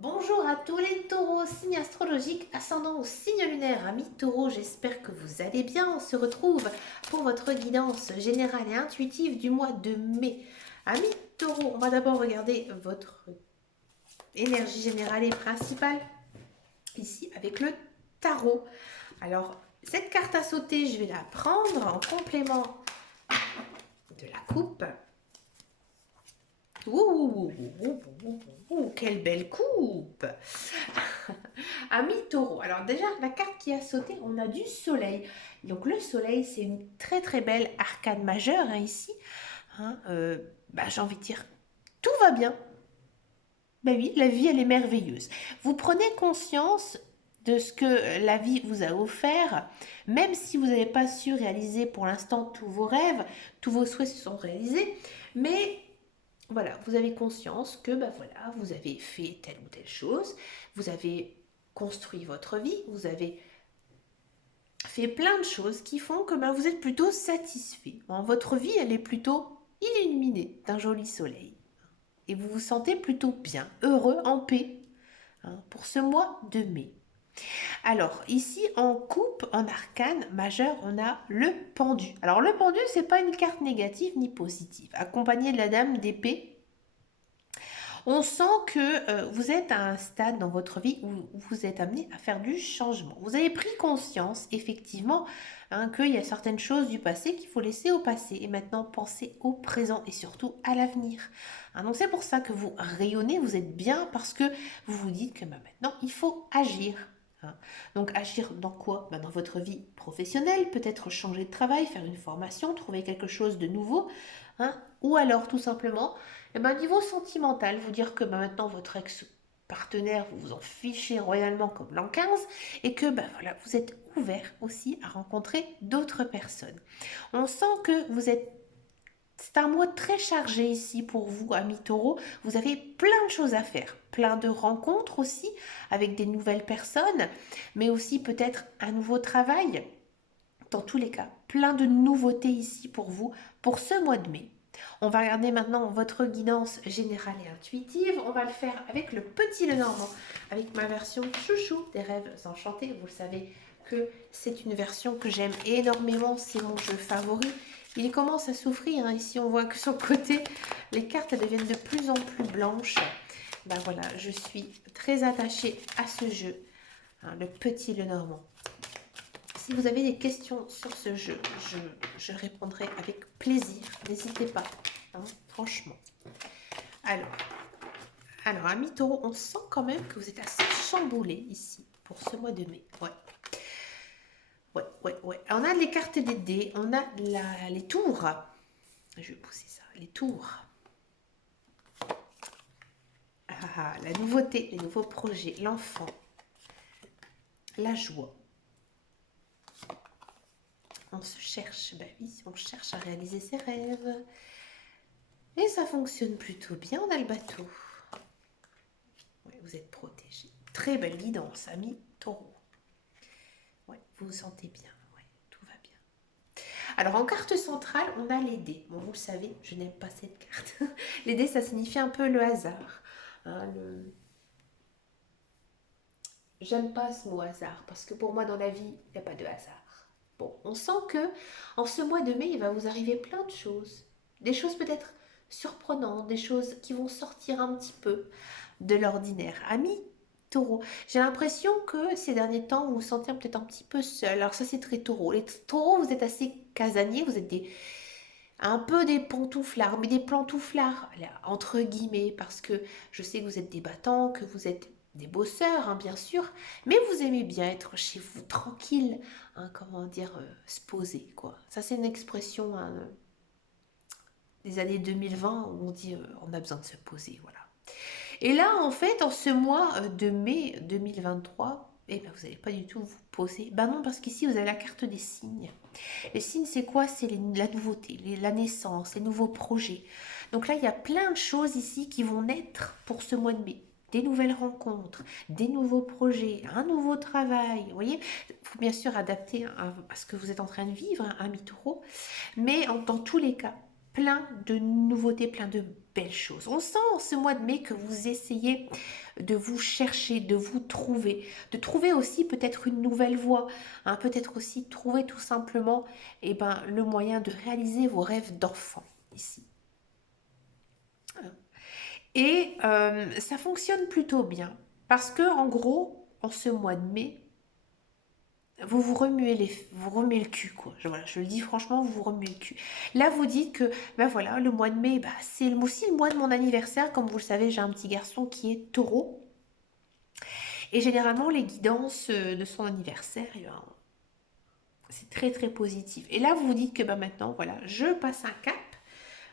Bonjour à tous les taureaux, signe astrologique ascendant au signe lunaire. Amis taureaux, j'espère que vous allez bien. On se retrouve pour votre guidance générale et intuitive du mois de mai. Amis taureaux, on va d'abord regarder votre énergie générale et principale ici avec le tarot. Alors, cette carte à sauter, je vais la prendre en complément de la coupe. Ouh, quelle belle coupe! Ami taureau. Alors déjà, la carte qui a sauté, on a du soleil. Donc le soleil, c'est une très très belle arcane majeure hein, ici. Hein, j'ai envie de dire, tout va bien. Ben oui, la vie, elle est merveilleuse. Vous prenez conscience de ce que la vie vous a offert, même si vous n'avez pas su réaliser pour l'instant tous vos rêves, tous vos souhaits se sont réalisés, mais voilà, vous avez conscience que voilà, vous avez fait telle ou telle chose, vous avez construit votre vie, vous avez fait plein de choses qui font que vous êtes plutôt satisfait. Votre vie, elle est plutôt illuminée d'un joli soleil. Et vous vous sentez plutôt bien, heureux, en paix pour ce mois de mai. Alors, ici, en coupe, en arcane majeur, on a le pendu. Alors, le pendu, c'est pas une carte négative ni positive. Accompagné de la dame d'épée, on sent que vous êtes à un stade dans votre vie où vous êtes amené à faire du changement. Vous avez pris conscience, effectivement, qu'il y a certaines choses du passé qu'il faut laisser au passé et maintenant penser au présent et surtout à l'avenir. Donc c'est pour ça que vous rayonnez, vous êtes bien parce que vous vous dites que maintenant il faut agir. Donc agir dans quoi? Dans votre vie professionnelle, peut-être changer de travail, faire une formation, trouver quelque chose de nouveau, ou alors tout simplement niveau sentimental, vous dire que maintenant votre ex-partenaire, vous vous en fichez royalement comme l'an 15 et que voilà, vous êtes ouvert aussi à rencontrer d'autres personnes. On sent que vous êtes c'est un mois très chargé ici pour vous, amis taureaux. Vous avez plein de choses à faire, plein de rencontres aussi avec des nouvelles personnes, mais aussi peut-être un nouveau travail. Dans tous les cas, plein de nouveautés ici pour vous pour ce mois de mai. On va regarder maintenant votre guidance générale et intuitive. On va le faire avec le petit Lenormand, avec ma version chouchou des rêves enchantés. Vous le savez que c'est une version que j'aime énormément, c'est mon jeu favori. Il commence à souffrir, ici on voit que sur le côté, les cartes deviennent de plus en plus blanches. Voilà, je suis très attachée à ce jeu, le petit Lenormand. Si vous avez des questions sur ce jeu, je répondrai avec plaisir. N'hésitez pas, franchement. Alors, amis taureau, on sent quand même que vous êtes assez chamboulé ici pour ce mois de mai. Ouais. On a les cartes des dés, on a les tours. Je vais pousser ça, les tours. La nouveauté, les nouveaux projets, l'enfant, la joie. On se cherche, oui, on cherche à réaliser ses rêves. Et ça fonctionne plutôt bien, on a le bateau. Ouais, vous êtes protégé. Très belle guidance, amis taureau. Ouais, vous vous sentez bien, ouais, tout va bien. Alors en carte centrale, on a les dés. Bon, vous le savez, je n'aime pas cette carte. Les dés, ça signifie un peu le hasard. J'aime pas ce mot hasard, parce que pour moi, dans la vie, il n'y a pas de hasard. Bon, on sent que en ce mois de mai, il va vous arriver plein de choses. Des choses peut-être surprenantes, des choses qui vont sortir un petit peu de l'ordinaire. Amis taureau, j'ai l'impression que ces derniers temps, vous vous sentez peut-être un petit peu seul. Alors ça, c'est très taureau. Les taureaux, vous êtes assez casaniers, vous êtes un peu des pantouflards, mais des pantouflards, entre guillemets, parce que je sais que vous êtes des battants, que vous êtes des bosseurs, bien sûr, mais vous aimez bien être chez vous, tranquille, comment dire, se poser, quoi. Ça, c'est une expression des années 2020 où on dit on a besoin de se poser, voilà. Et là, en fait, en ce mois de mai 2023, vous n'allez pas du tout vous poser. Non, parce qu'ici, vous avez la carte des signes. Les signes, c'est quoi? C'est la nouveauté, la naissance, les nouveaux projets. Donc là, il y a plein de choses ici qui vont naître pour ce mois de mai. Des nouvelles rencontres, des nouveaux projets, un nouveau travail. Vous voyez, il faut bien sûr adapter à ce que vous êtes en train de vivre, un mi-taureau. Mais dans tous les cas, plein de nouveautés, plein de belles choses. On sent en ce mois de mai que vous essayez de vous chercher, de vous trouver, de trouver aussi peut-être une nouvelle voie, hein, peut-être aussi trouver tout simplement le moyen de réaliser vos rêves d'enfant ici. Et ça fonctionne plutôt bien parce que en gros, en ce mois de mai, vous remuez le cul, quoi. Voilà, je le dis franchement, vous vous remuez le cul. Là, vous dites que, ben voilà, le mois de mai, c'est aussi le mois de mon anniversaire. Comme vous le savez, j'ai un petit garçon qui est taureau. Et généralement, les guidances de son anniversaire, c'est très très positif. Et là, vous vous dites que maintenant, voilà, je passe un cap.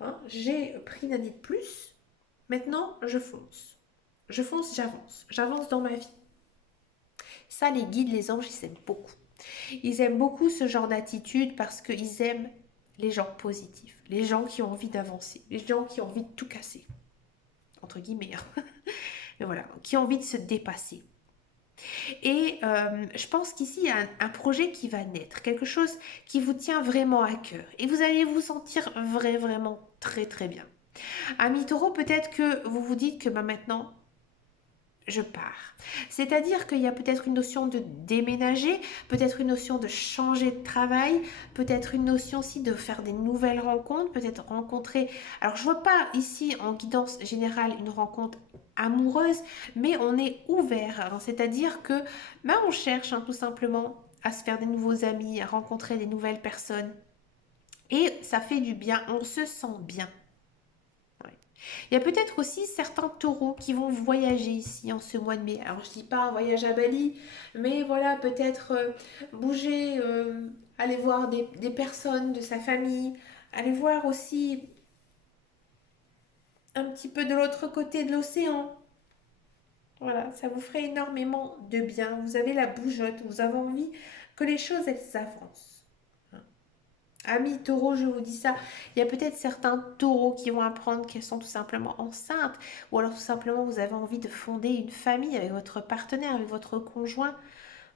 Hein, j'ai pris une année de plus. Maintenant, je fonce. Je fonce, j'avance. J'avance dans ma vie. Ça, les guides, les anges, ils aiment beaucoup. Ils aiment beaucoup ce genre d'attitude parce qu'ils aiment les gens positifs, les gens qui ont envie d'avancer, les gens qui ont envie de tout casser, entre guillemets, hein. Mais voilà, qui ont envie de se dépasser. Et je pense qu'ici, il y a un projet qui va naître, quelque chose qui vous tient vraiment à cœur. Et vous allez vous sentir vraiment très très bien. Amis taureau, peut-être que vous vous dites que maintenant, je pars. C'est-à-dire qu'il y a peut-être une notion de déménager, peut-être une notion de changer de travail, peut-être une notion aussi de faire des nouvelles rencontres, peut-être rencontrer... Alors, je ne vois pas ici en guidance générale une rencontre amoureuse, mais on est ouvert. Alors, c'est-à-dire que on cherche tout simplement à se faire des nouveaux amis, à rencontrer des nouvelles personnes. Et ça fait du bien, on se sent bien. Il y a peut-être aussi certains taureaux qui vont voyager ici en ce mois de mai. Alors je dis pas un voyage à Bali, mais voilà, peut-être bouger, aller voir des personnes de sa famille, aller voir aussi un petit peu de l'autre côté de l'océan. Voilà, ça vous ferait énormément de bien. Vous avez la bougeotte, vous avez envie que les choses, elles s'avancent. Amis taureaux, je vous dis ça, il y a peut-être certains taureaux qui vont apprendre qu'elles sont tout simplement enceintes, ou alors tout simplement vous avez envie de fonder une famille avec votre partenaire, avec votre conjoint.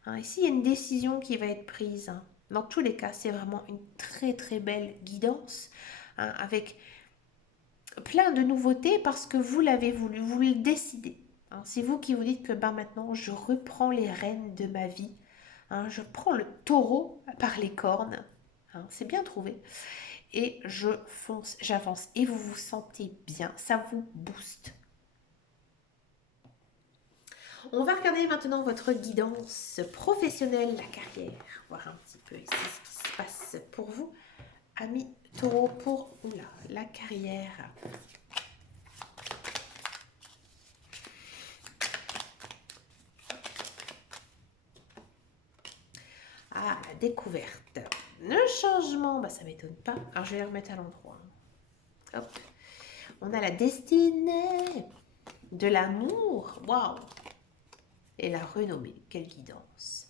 Hein, ici, il y a une décision qui va être prise. Hein. Dans tous les cas, c'est vraiment une très très belle guidance, hein, avec plein de nouveautés parce que vous l'avez voulu, vous le décidez. Hein. C'est vous qui vous dites que maintenant, je reprends les rênes de ma vie. Hein, je prends le taureau par les cornes. Hein, c'est bien trouvé. Et je fonce, j'avance. Et vous vous sentez bien. Ça vous booste. On va regarder maintenant votre guidance professionnelle, la carrière. Voir un petit peu ici ce qui se passe pour vous. Amis taureau pour la carrière. Ah, la découverte. Le changement, ça m'étonne pas. Alors, je vais les remettre à l'endroit. Hop. On a la destinée de l'amour. Waouh. Et la renommée. Quelle guidance.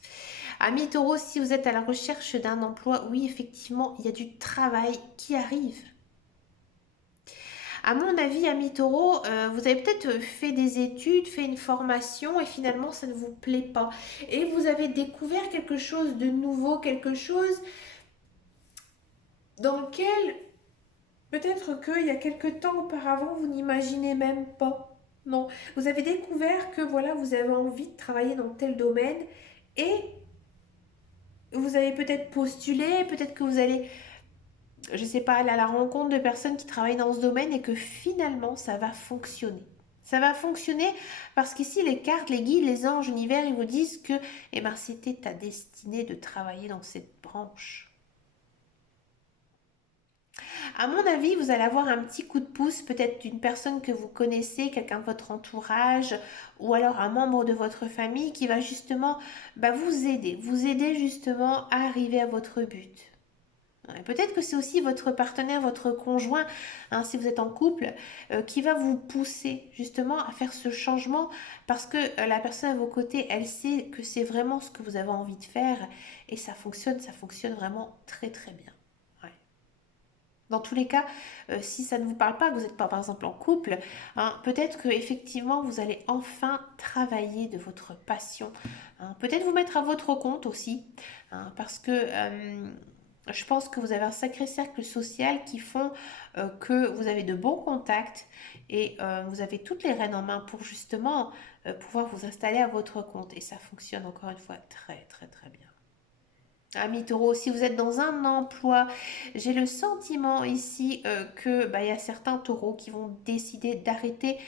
Amis taureau, si vous êtes à la recherche d'un emploi, oui, effectivement, il y a du travail qui arrive. À mon avis, amis taureau, vous avez peut-être fait des études, fait une formation et finalement ça ne vous plaît pas. Et vous avez découvert quelque chose de nouveau, quelque chose dans lequel peut-être qu'il y a quelque temps auparavant, vous n'imaginez même pas. Non, vous avez découvert que voilà, vous avez envie de travailler dans tel domaine et vous avez peut-être postulé, peut-être que vous allez, je ne sais pas, aller à la rencontre de personnes qui travaillent dans ce domaine et que finalement ça va fonctionner. Ça va fonctionner parce qu'ici les cartes, les guides, les anges, l'univers, ils vous disent que c'était ta destinée de travailler dans cette branche. À mon avis, vous allez avoir un petit coup de pouce, peut-être d'une personne que vous connaissez, quelqu'un de votre entourage, ou alors un membre de votre famille qui va justement vous aider justement à arriver à votre but. Peut-être que c'est aussi votre partenaire, votre conjoint, hein, si vous êtes en couple, qui va vous pousser justement à faire ce changement parce que la personne à vos côtés, elle sait que c'est vraiment ce que vous avez envie de faire et ça fonctionne vraiment très très bien. Dans tous les cas, si ça ne vous parle pas, que vous n'êtes pas par exemple en couple, hein, peut-être que effectivement vous allez enfin travailler de votre passion. Hein. Peut-être vous mettre à votre compte aussi, hein, parce que Je pense que vous avez un sacré cercle social qui font que vous avez de bons contacts et vous avez toutes les rênes en main pour justement pouvoir vous installer à votre compte. Et ça fonctionne encore une fois très très très bien. Amis taureaux, si vous êtes dans un emploi, j'ai le sentiment ici que bah, il y a certains taureaux qui vont décider d'arrêter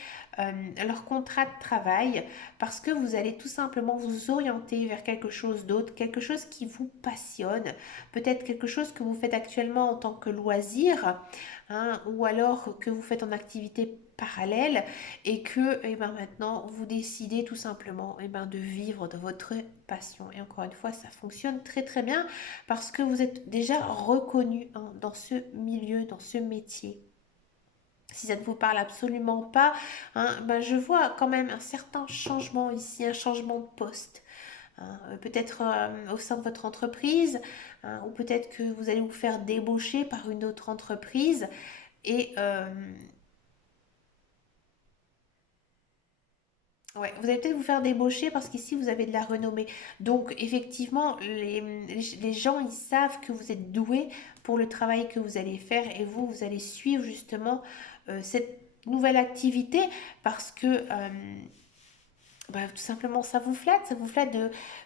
leur contrat de travail parce que vous allez tout simplement vous orienter vers quelque chose d'autre, quelque chose qui vous passionne, peut-être quelque chose que vous faites actuellement en tant que loisir, hein, ou alors que vous faites en activité parallèle et que eh ben, maintenant vous décidez tout simplement eh ben, de vivre de votre passion. Et encore une fois, ça fonctionne très très bien parce que vous êtes déjà reconnu hein, dans ce milieu, dans ce métier. Si ça ne vous parle absolument pas, hein, ben je vois quand même un certain changement ici, un changement de poste. Hein, peut-être au sein de votre entreprise, hein, ou peut-être que vous allez vous faire débaucher par une autre entreprise. Et ouais, vous allez peut-être vous faire débaucher parce qu'ici vous avez de la renommée. Donc effectivement, les gens ils savent que vous êtes doué pour le travail que vous allez faire et vous, vous allez suivre justement cette nouvelle activité parce que bah, tout simplement ça vous flatte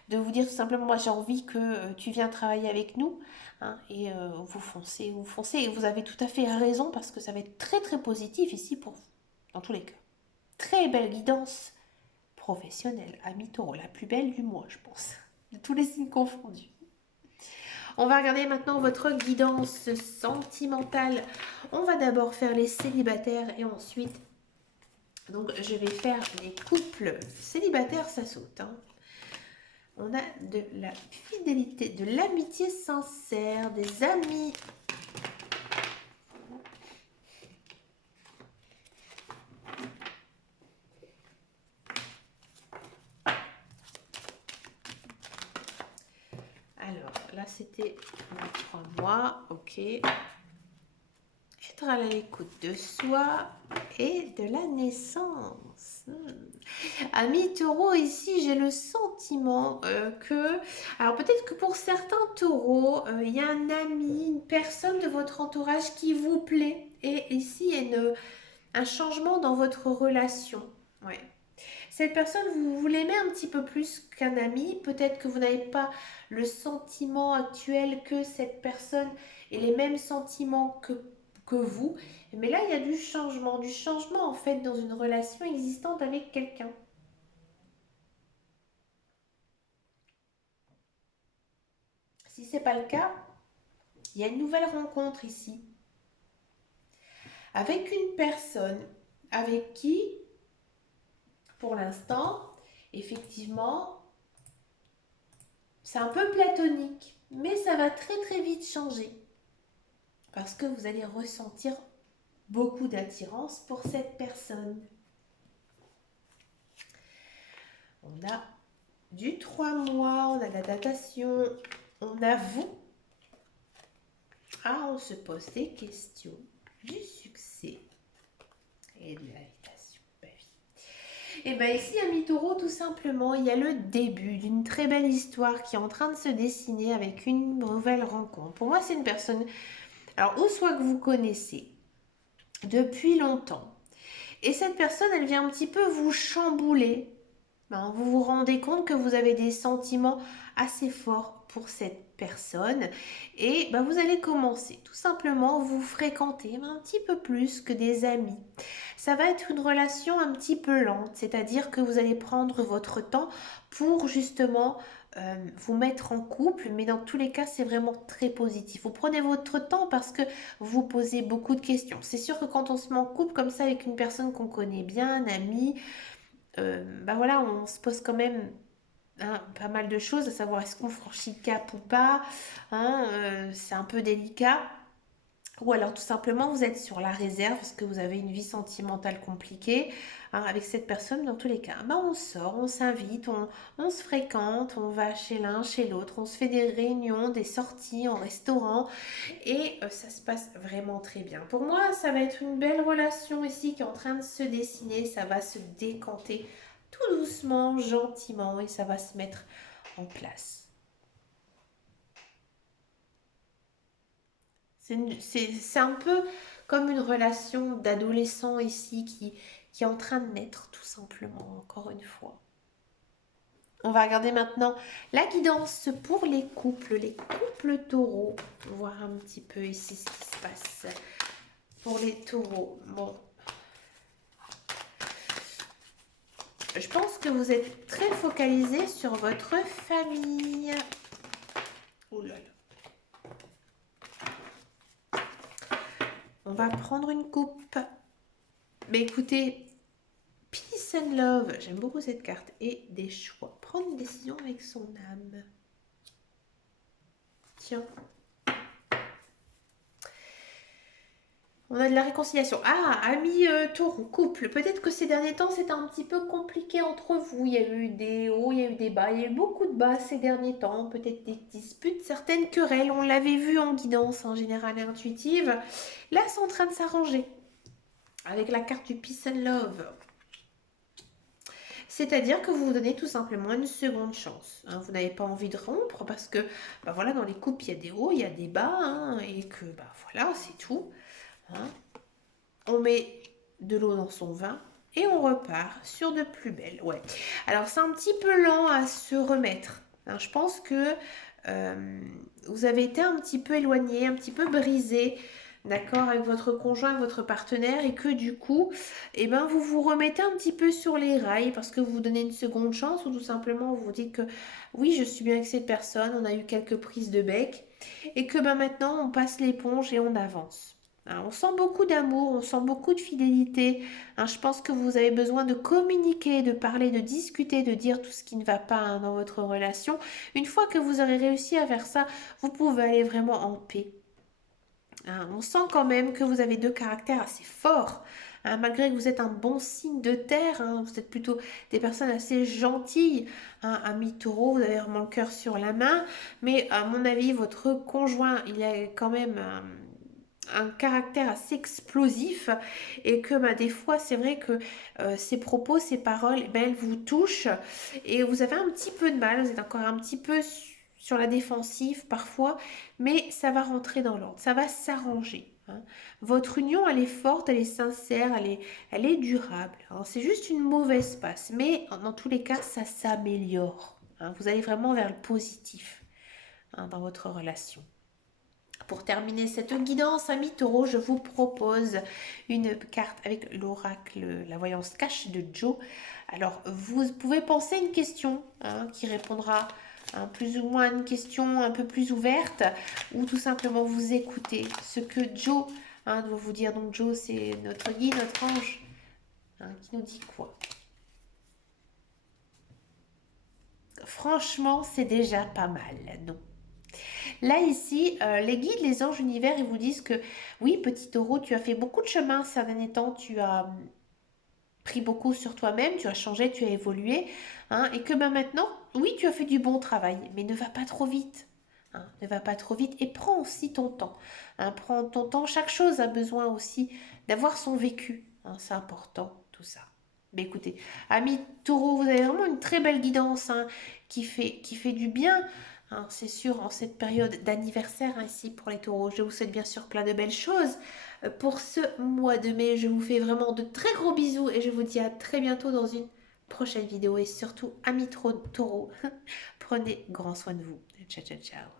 de vous dire tout simplement moi j'ai envie que tu viens travailler avec nous hein, et vous foncez et vous avez tout à fait raison parce que ça va être très très positif ici pour vous, dans tous les cas. Très belle guidance professionnelle, Ami Taureau, la plus belle du mois, je pense, de tous les signes confondus. On va regarder maintenant votre guidance sentimentale. On va d'abord faire les célibataires et ensuite, donc je vais faire les couples célibataires, ça saute. Hein. On a de la fidélité, de l'amitié sincère, des amis. Alors là, c'était 3 mois, ok. Être à l'écoute de soi et de la naissance. Ami taureau, ici j'ai le sentiment que... Alors peut-être que pour certains taureaux, il y a un ami, une personne de votre entourage qui vous plaît. Et ici, il y a un changement dans votre relation. Ouais. Cette personne, vous l'aimez un petit peu plus qu'un ami. Peut-être que vous n'avez pas le sentiment actuel que cette personne ait les mêmes sentiments que vous. Mais là, il y a du changement en fait dans une relation existante avec quelqu'un. Si ce n'est pas le cas, il y a une nouvelle rencontre ici avec une personne avec qui, pour l'instant, effectivement, c'est un peu platonique, mais ça va très très vite changer parce que vous allez ressentir beaucoup d'attirance pour cette personne. On a du 3 mois, on a la datation, on a vous. Ah, on se pose des questions, du succès et de l'invitation. Ben oui. Et bien ici, à Taureau, tout simplement, il y a le début d'une très belle histoire qui est en train de se dessiner avec une nouvelle rencontre. Pour moi, c'est une personne, alors ou soit que vous connaissez depuis longtemps, et cette personne, elle vient un petit peu vous chambouler. Ben, vous vous rendez compte que vous avez des sentiments assez forts pour cette personne et ben, vous allez commencer tout simplement vous fréquenter un petit peu plus que des amis. Ça va être une relation un petit peu lente, c'est-à-dire que vous allez prendre votre temps pour justement vous mettre en couple, mais dans tous les cas, c'est vraiment très positif. Vous prenez votre temps parce que vous posez beaucoup de questions. C'est sûr que quand on se met en couple comme ça avec une personne qu'on connaît bien, un ami, bah voilà, on se pose quand même hein, pas mal de choses, à savoir est-ce qu'on franchit le cap ou pas, hein, c'est un peu délicat. Ou alors tout simplement vous êtes sur la réserve parce que vous avez une vie sentimentale compliquée hein, avec cette personne. Dans tous les cas, bah, on sort, on s'invite, on se fréquente, on va chez l'un, chez l'autre, on se fait des réunions, des sorties en restaurant et ça se passe vraiment très bien. Pour moi, ça va être une belle relation ici qui est en train de se dessiner, ça va se décanter tout doucement, gentiment et ça va se mettre en place. C'est un peu comme une relation d'adolescent ici qui est en train de naître, tout simplement, encore une fois. On va regarder maintenant la guidance pour les couples taureaux. Voir un petit peu ici ce qui se passe pour les taureaux. Bon, je pense que vous êtes très focalisé sur votre famille. Oh là là. On va prendre une coupe. Mais écoutez, Peace and Love, j'aime beaucoup cette carte. Et des choix. Prendre une décision avec son âme. Tiens. On a de la réconciliation. Ah, amis taureau, couple. Peut-être que ces derniers temps, c'était un petit peu compliqué entre vous. Il y a eu des hauts, il y a eu des bas. Il y a eu beaucoup de bas ces derniers temps. Peut-être des disputes, certaines querelles. On l'avait vu en guidance en général et intuitive. Là, c'est en train de s'arranger. Avec la carte du Peace and Love. C'est-à-dire que vous vous donnez tout simplement une seconde chance. Hein. Vous n'avez pas envie de rompre parce que, bah voilà, dans les couples, il y a des hauts, il y a des bas. Hein, et que, bah voilà, c'est tout. Hein. On met de l'eau dans son vin et on repart sur de plus belles. Ouais. Alors c'est un petit peu lent à se remettre. Hein, je pense que vous avez été un petit peu éloigné, un petit peu brisé, d'accord, avec votre conjoint, avec votre partenaire, et que du coup, eh ben, vous vous remettez un petit peu sur les rails parce que vous vous donnez une seconde chance ou tout simplement vous vous dites que oui, je suis bien avec cette personne, on a eu quelques prises de bec et que ben, maintenant on passe l'éponge et on avance. Hein, on sent beaucoup d'amour, on sent beaucoup de fidélité. Hein, je pense que vous avez besoin de communiquer, de parler, de discuter, de dire tout ce qui ne va pas hein, dans votre relation. Une fois que vous aurez réussi à faire ça, vous pouvez aller vraiment en paix. Hein, on sent quand même que vous avez deux caractères assez forts. Hein, malgré que vous êtes un bon signe de terre, hein, vous êtes plutôt des personnes assez gentilles. Hein, ami taureau, vous avez vraiment le cœur sur la main. Mais à mon avis, votre conjoint, il a quand même un caractère assez explosif et que bah, des fois c'est vrai que ses propos, ses paroles, ben, elles vous touchent et vous avez un petit peu de mal, vous êtes encore un petit peu sur la défensive parfois, mais ça va rentrer dans l'ordre, ça va s'arranger. Hein. Votre union, elle est forte, elle est sincère, elle est durable. Hein. C'est juste une mauvaise passe, mais dans tous les cas, ça s'améliore. Hein. Vous allez vraiment vers le positif hein, dans votre relation. Pour terminer cette guidance, amis taureau, je vous propose une carte avec l'oracle, la voyance cache de Joe. Alors, vous pouvez penser une question hein, qui répondra hein, plus ou moins à une question un peu plus ouverte ou tout simplement vous écouter ce que Joe hein, doit vous dire. Donc, Joe, c'est notre guide, notre ange hein, qui nous dit quoi? Franchement, c'est déjà pas mal, non? Là, ici, les guides, les anges univers, ils vous disent que oui, petit taureau, tu as fait beaucoup de chemin ces derniers temps, tu as pris beaucoup sur toi-même, tu as changé, tu as évolué, hein, et que ben, maintenant, oui, tu as fait du bon travail, mais ne va pas trop vite. Hein, ne va pas trop vite et prends aussi ton temps. Hein, prends ton temps, chaque chose a besoin aussi d'avoir son vécu. Hein, c'est important, tout ça. Mais écoutez, amis taureau, vous avez vraiment une très belle guidance hein, qui fait du bien. Hein, c'est sûr, en cette période d'anniversaire hein, ici pour les taureaux, je vous souhaite bien sûr plein de belles choses. Pour ce mois de mai, je vous fais vraiment de très gros bisous et je vous dis à très bientôt dans une prochaine vidéo. Et surtout, amis taureaux, prenez grand soin de vous. Ciao, ciao, ciao.